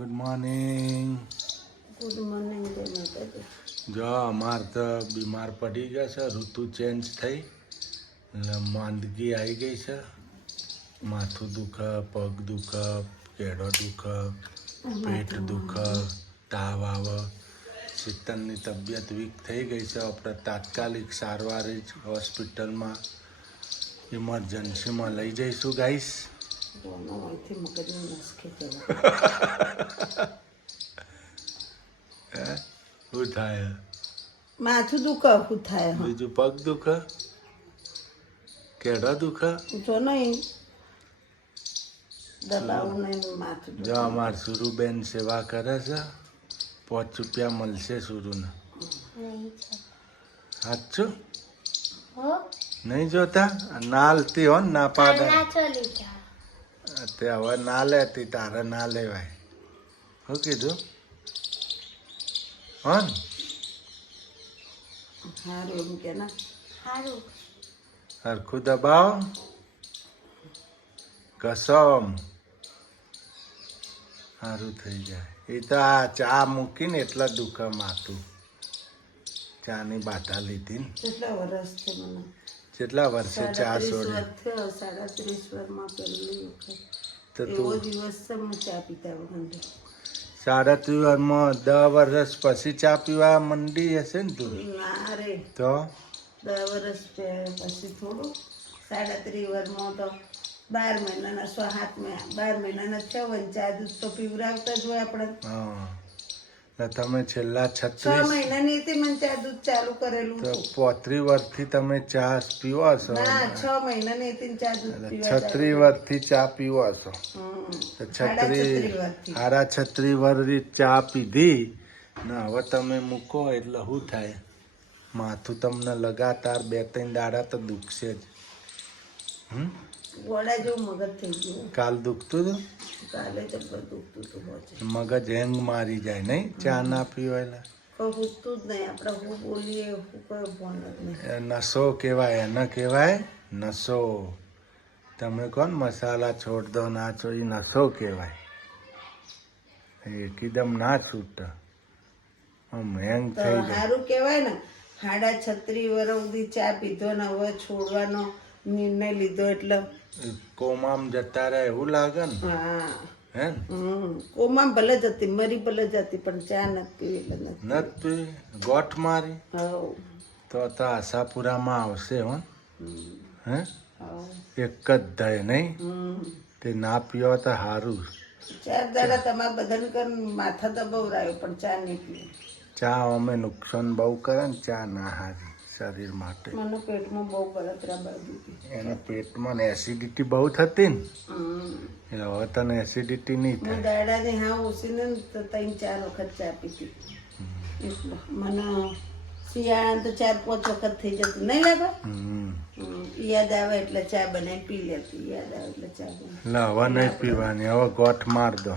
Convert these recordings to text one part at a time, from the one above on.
Good morning. Good morning જય માતાજી. જો અમારે તો બીમાર પડી ગયા છે, ઋતુ ચેન્જ થઈ એટલે માંદગી આવી ગઈ છે. માથું દુખે, પગ દુખે, કેળો દુખે, પેટ દુખે, તાવ આવે, શીતળની તબિયત વીક થઈ ગઈ છે. આપણે તાત્કાલિક સારવાર જ હોસ્પિટલમાં ઇમરજન્સીમાં લઈ જઈશું ગાઈસ. શું થાય? માથું દુખે, શું થાય? બીજું પગ દુખે, કેળા દુખે. જો નહીં દબાવું નહીં માથું. જો અમાર સુરુબેન સેવા કરે છે, 5 રૂપિયા મળશે સુરુને. સાચું નહીં જોતા? નાલતી હો ને, ના પાડે તે હવે ના લેતી, તારે ના લેવાય. શું કીધું હો ને? સારું એમ કે ના હરખું દબાવો, કસમ સારું થઈ જાય. એ તો આ ચા મૂકીને એટલે દુખે માથું. ચાની બાટા લીધી ને. કેટલા વર્ષ છે મને? કેટલા વર્ષે ચા છોડી? 37 વર્ષમાં પહેલી વખત તો એવો તું દિવસ છે હું ચા પીતા વખતે. 37 વર્ષમાં 10 વર્ષ પછી ચા પીવા મંડી હશે ને તું? ના રે, તો 10 વર્ષ પછી થોડું. 37 વર્ષમાં તો 12 મહિનાના 12 મહિનાના 6 હોય ચા દૂધ તો પીવરાવતા જ હોય આપણે. હા, ને તમે છેલ્લા 6 36 મહિનાની હતી મને ચા દૂધ ચાલુ કરેલું તો હતું. 35 વર્ષથી તમે ચા પીવો છો? ના, 6 મહિનાની હતી ને ચા દૂધ પીવા 36 વર્ષથી ચા પીવો છો? તો 36 વર્ષથી ચા પીધી ને હવે તમે મૂકો એટલે શું થાય? માથું તમને લગાતાર 2-3 દાડા તો દુખશે જ. ગોળા જેવું મગજ થઈ ગયું. કાલ દુખતું હતું? કાલે જબર દુખતું હતું બહુ. મગજ હેંગ મારી જાય નહીં ચા ના પીવો એટલે? કોઈ પૂછતું જ નહીં આપણે, હું બોલીએ હું કોઈ ફોન જ નહીં. એ નશો કહેવાય, એને કહેવાય નશો. તમે કોણ મસાલા છોડ દો, ના છો, એ નશો કહેવાય. એકદમ ના છૂટ, આમ હેંગ તો થઈ જાય. સારું કહેવાય ને. 36 વર્ષ સુધી ચા પીધો ને હવે છોડવાનો નિર્ણય લીધો એટલે કોમામ જતા રહે એવું લાગે ને? હા. હે કોમાં ભલે જતી, મરી ભલે જતી, પણ ચા નથી પીવી એટલે નથી. નથી પી ગોઠ મારી હવ તો આશાપુરામાં આવશે હો. હે હવ એક જ દય નહીં તે ના પીવો તો સારું. 4 દાડા તમારે બધાને કર માથા દબાવરાયો પણ ચા નહીં પીવી. ચા અમે નુકસાન બહુ કરે ને, ચા ના હારી શરીર માટે. મને પેટમાં બહુ બળતરા બાંધી હતી. એને પેટમાં એસિડિટી બહુ થતી ને એટલે હવે તને એસિડિટી નહીં હું થાય. દાડાની હા ઉસીને તો 3-4 વખત ચા પીતી. એટલે મને શિયાળા તો 4-5 વખત થઈ જતી નહીં લાગે. યાદ આવે એટલે ચા બનાવી પી લેતી, યાદ આવે એટલે ચા બનાવી. એટલે હવે નહીં પીવાની, હવે ગોઠ માર દો.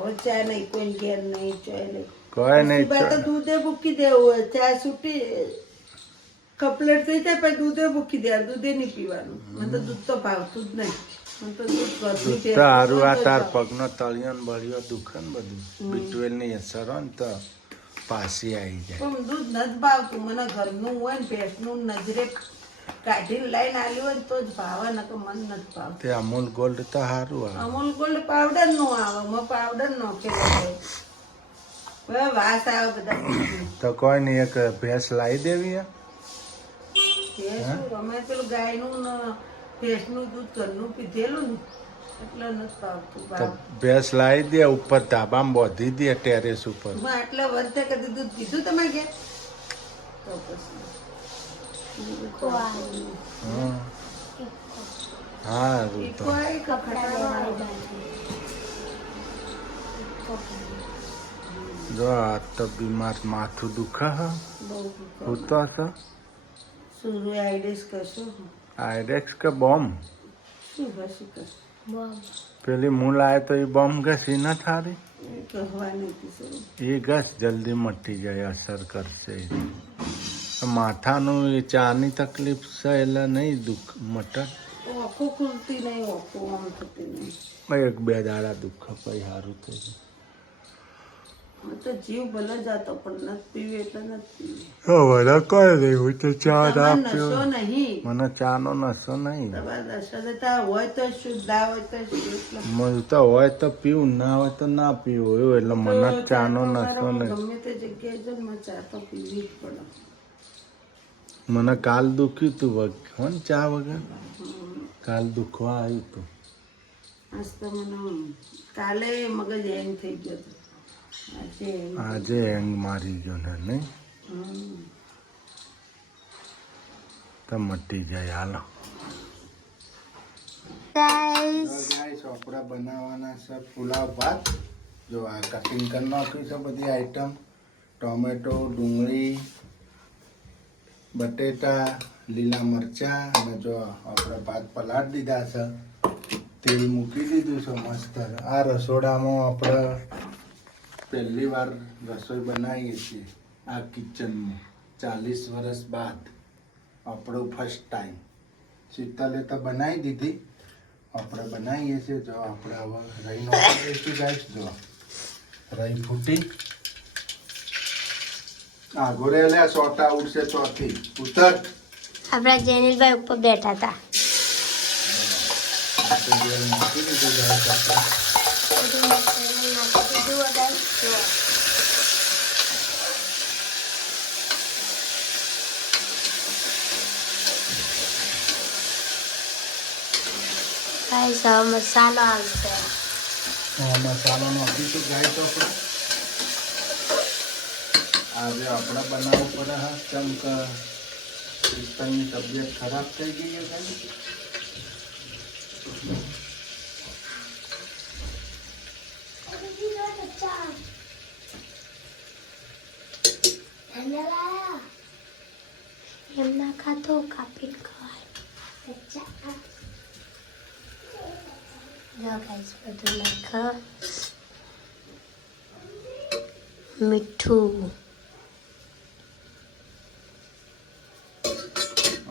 હવે ચા નહીં, કોઈ ઘેર નહીં, ચોય નહીં. કોઈ નહીં. તો દૂધે મૂકી દેવું હોય, ચા છૂટી કમ્પ્લેટ થઈ જાય પછી દૂધે મૂકી દે. દૂધે નહીં પીવાનું. મને તો દૂધ તો ભાવતું જ નહીં. મને તો દૂધ ઘરનું છે. સારું. આ તાર પગનો તળિયો ને બળિયો દુખે ને બધું B12 ની અસર હોય ને તો પાછી આવી જાય. પણ દૂધ નથી ભાવતું મને. ઘરનું હોય ને ભેંસનું નજરે કાઢીને લઈને આવ્યું હોય ને તો જ ભાવે, ને તો મને નથી ભાવતું. તે અમૂલ ગોલ્ડ તો સારું આવે. અમૂલ ગોલ્ડ પાવડર નો આવે, મેં પાવડર નાખેલો હોય. હવે વાસ આવે બધા. તો કોઈ નહીં, એક ભેંસ લાવી દેવી. અમે પેલું ગાયનું ને ભેંસનું દૂધ ઘરનું પીધેલું ને એટલે નથી ભાવતું. તો ભેંસ લાવી દે, ઉપર ધાબામાં બોધી દે ટેરેસ ઉપર. હું આટલા વર્ષે કદી દૂધ પીધું તમે કે તો પછી સારું. તો જો આ તો બીમાર માથું દુખે હ, ઉતો હશે. સુરુ આઈડિસ કશું આઈડેક્સ કે બોમ્બ? શું કશું કશું પેલી મૂળ આવે તો એ બોમ્બ ઘસી ન થારી? કહેવાની હતી શરૂ. એ ઘસ જલ્દી મટી જાય, અસર કરશે. માથાનું એ ચાની તકલીફ છે એટલે નહીં દુખ મટે. આંખો ખુલતી નહીં, આંખો આમ થતી નહીં. 1-2 દાડા દુઃખ પછી સારું થઈ જાય. હું તો જીવ ભલે જાતો પણ નથી પીવી એટલે નથી પીવી. મને કઈ નહીં, હું તો ચા ના તમારે નશો પીવું. નહીં, મને ચા નો નશો નહીં. તમારે નશો થતા હોય તો શુદ્ધ, ના હોય તો શુદ્ધ. એટલે મળતા હોય તો પીવું, ના હોય તો ના પીવું એવું. એટલે મને ચા નો નશો નહીં. ગમે તે જગ્યાએ જો મને ચા તો પીવી જ પડે. મને કાલ દુખ્યું તું હો ને ચા વગર. કાલ દુખવા આવ્યું તું. આજ તો મને કાલે મગજ હેંગ થઈ ગયો હતો. આજે હેંગ મારી ગયો ને નહીં તો મટી જાય. હાલો ચોપડા બનાવવાના છે પુલાવ ભાત. જો આ કટિંગ કરી નાખ્યું છે બધી આઈટમ. ટોમેટો, ડુંગળી, બટેટા, લીલા મરચાં અને જો આપણે ભાત પલાળી દીધા છે. તેલ મૂકી દીધું છે મસ્ત. આ રસોડામાં આપણે પહેલી વાર રસોઈ બનાવીએ છીએ. આ કિચનમાં 40 વર્ષ બાદ આપણો ફર્સ્ટ ટાઈમ. શીતલે તો બનાવી દીધી, આપણે બનાવીએ છીએ. જો આપણે હવે રહી નાખી દઈશું ગાઈસ. જો રહી ફૂટી આગોરે લે સોટા ઉડશે ચોથી ઉતર. આપણા જેનિલભાઈ ઉપર બેઠા હતા. મૂકી દીધું ગાઈસ આપણે. ગાઈસ હવે મસાલો આવશે. મસાલો નાખીશું ગાઈસ આપણે. આજે આપણે બનાવવું પડે. હા ચમક સિસ્ટમની તબિયત ખરાબ થઈ ગઈ છે ગાઈસ. એમ ના ખાતો કાપીને ખવાય. જો ગાઈસ બધું નાખ. મીઠું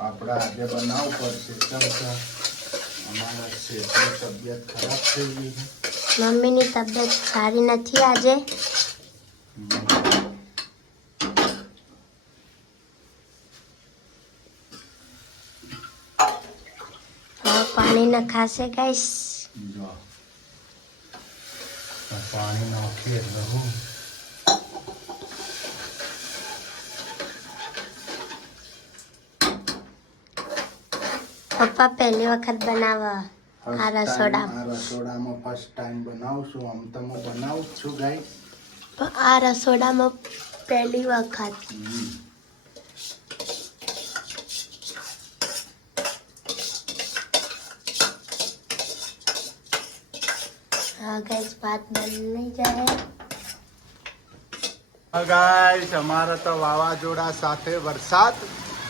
આપણે આજે બનાવવું પડશે. ચમક અમારા શેઠની તબિયત ખરાબ થઈ ગઈ છે. મમ્મીની તબિયત સારી નથી આજે. હવે પાણી નખાશે ગાઈસ. જો પાણી નાખીએ રહું. પપ્પા પહેલી વખત બનાવવા આ રસોડામાં. આ રસોડામાં ફર્સ્ટ ટાઈમ બનાવશું. આમ તો હું બનાવું જ છું ગાઈસ. આ રસોડામાં પહેલી વખત. હા ગાઈસ ભાત બની જાય. ગાઈસ અમારે તો વાવાઝોડા સાથે વરસાદ.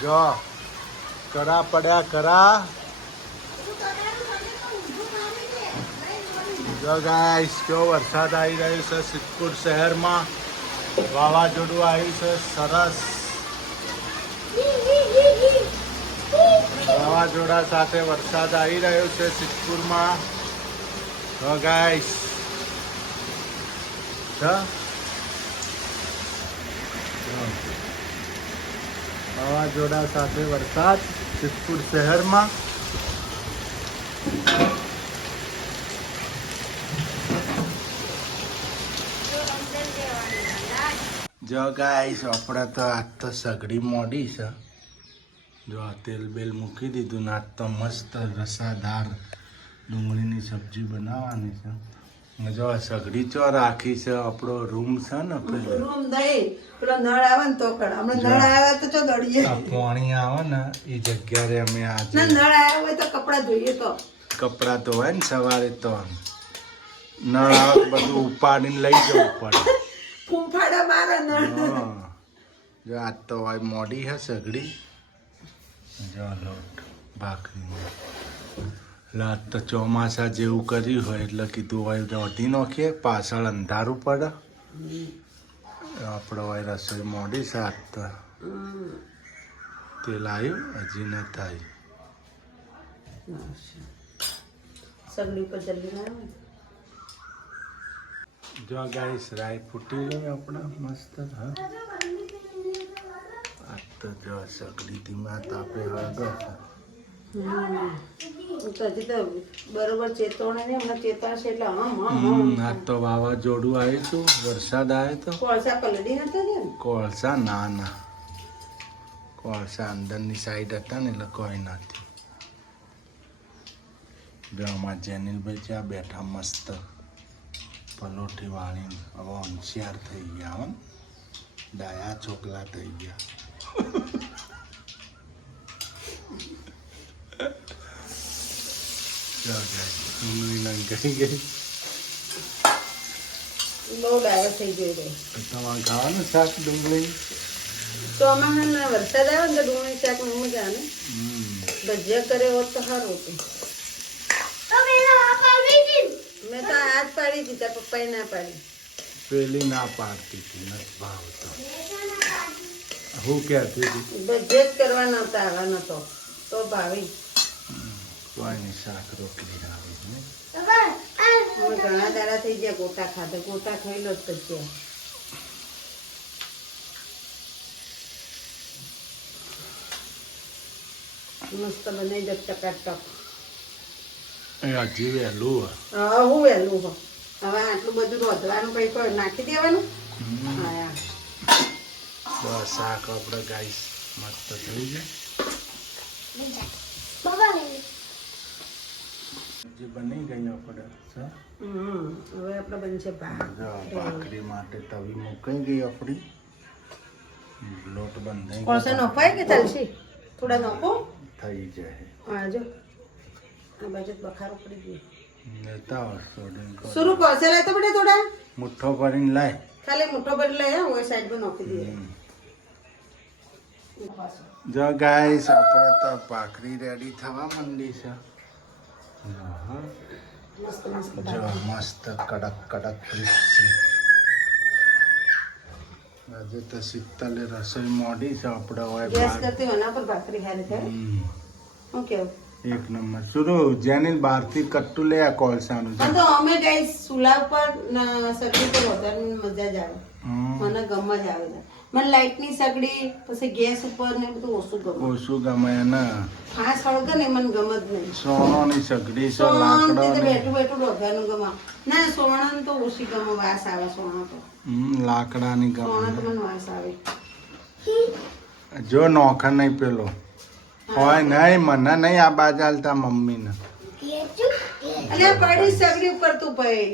જો કરા પડ્યા કરા. જો ગાઈસ કેવો વરસાદ આવી રહ્યો છે સિદ્ધપુર શહેરમાં. વાવાઝોડું આવ્યું છે સરસ. વાવાઝોડા સાથે વરસાદ આવી રહ્યો છે સિદ્ધપુરમાં. જો ગાઈસ વાવાઝોડા સાથે વરસાદ સિદ્ધપુર શહેરમાં. જો ગાઈસ આપણે તો આજ તો સગડી મોડી છે. જો તેલ બેલ મૂકી દીધું ને આજ તો મસ્ત રસાદાર ડુંગળીની સબ્જી બનાવવાની છે. ને જો સગડી ચો રાખી છે. આપણો રૂમ છે ને પેલો રૂમ નહીં, પેલો નળ આવે ને તો કણ હમણાં નળ આવ્યા તો ચો દળીએ. આ પાણી આવે ને એ જગ્યાએ અમે આજે ના નળ આવ્યા હોય તો કપડાં ધોઈએ તો કપડાં ધોવાય ને સવારે. તો નળ આવે તો બધું ઉપાડીને લઈ જવું પડે. ફૂંફાડા મારે નળ. હા. જો આજ તો હોય મોડી હે સગડી. જો લોટ ભાખરીનો. લાત તો ચોમાસા જેવું કર્યું હોય એટલે કીધું હોય રોટી નાખીએ. પાછળ અંધારું પડે. આપણે હોય રસોઈ મોડી છે આજ તો. તેલ આવ્યું હજી ન થાય. સગડી પર જલ્દી ના આવે. જો ગાઈસ રાઈ ફૂટી ગઈ આપણે મસ્ત. હા આ તો જો સગડી ધીમા તાપે હળગે છે. તો હજી તો બરોબર ચેતવણી નહીં, હમણાં ચેતવશે એટલે આ તો વાવાઝોડું આવ્યું હતું, વરસાદ આવ્યો તો. કોળસા પલળી નતો ને. કોળસા ના કોળસા અંદરની સાઈડ હતા ને એટલે કોઈ નથી. જો અમારા જેનિલભાઈ ત્યાં બેઠા મસ્ત પલોઠી વાળીને. હવે હોશિયાર થઈ ગયા હો, ડાયા ચોકલા થઈ ગયા. ડુંગળી નંખાઈ ગઈ. બહુ ડાયો થઈ ગયો રે. તમારે ખાવાનું શાક ડુંગળી? ચોમાસામાં વરસાદ આવે ને તો ડુંગળી શાક ને મજા આવે ને. ભજીયા કરે હોત તો સારું હતું. મેં તો આજ પાડી હતી, તાર પપ્પાએ ના પાડી. પેલી ના પાડતી હતી, નથી ભાવતો. હું કહેતી હતી ભજીયા જ કરવા નહોતા, આવા નતો તો ભાવી. કોઈની શાક રોટલી આવી ને. હવે ઘણા દાડા થઈ ગયા ગોટા ખાધા, ગોટા ખાઈ લો જ ભજીયા. મસ્ત બનાવી દે ટકાટક. હજી વહેલું હા હું વહેલું હો. હવે આટલું બધું રોધવાનું કઈ કોઈ નાખી દેવાનું. હા બસ શાક આપણે ગાઈસ મસ્ત થઈ જાય. જે બની ગઈ આપણે હવે આપણે બનશે ભાત. ભાખરી માટે તવી મુકાઈ ગઈ આપણી. લોટ બંધાઈ કોળસા નખાય કે ચાલશે? થોડા નાખો થઈ જાય. હા જો આ બાજુ બખારો પડી ગયો. લેતા આવશો સુરુ કોળસા લેતો બેટા થોડા. મુઠ્ઠો ભરીને લાય. ખાલી મોટો બદલે હોય સાઈડ પર નાખી દઈએ. જો ગાઈસ આપણે તો ભાખરી રેડી થવા માંડી છે. મસ્ત મસ્ત જો મસ્ત કડક કડક ક્રિસ્પી. આજે તો શીતલે રસોઈ મોડી છે આપણે. હવે ગેસ કરતી એના પર ભાખરી હારી થાય. હું કેવું એક નંબર. શુરુ જેની બહારથી કટ્ટું લે આ કોલસાનું છે. પણ તો અમે ગાઈસ ચૂલા પર સગડી પર વધારે મજા જ આવે. મને ગમે જ આવે છે. મને લાઈટની સગડી પછી ગેસ ઉપર ને બધું ઓછું ગમે. ઓછું ગમે ને ખાસ સળગે ને મને ગમે જ નહીં. સોનોની સગડી છે, સોણ લાકડો બેઠું બેઠું ડોઘાનું ગમે. ના સોણ તો ઓછી ગમે, વાસ આવે સોણ તો. લાકડાની સોણ ગમે. તો મને વાસ આવે. જો નોખર નહીં પેલો હોય નહીં, મને નહીં આ બાજ હાલતા મમ્મીને. અલ્યા પડી સગડી ઉપર તું ભાઈ.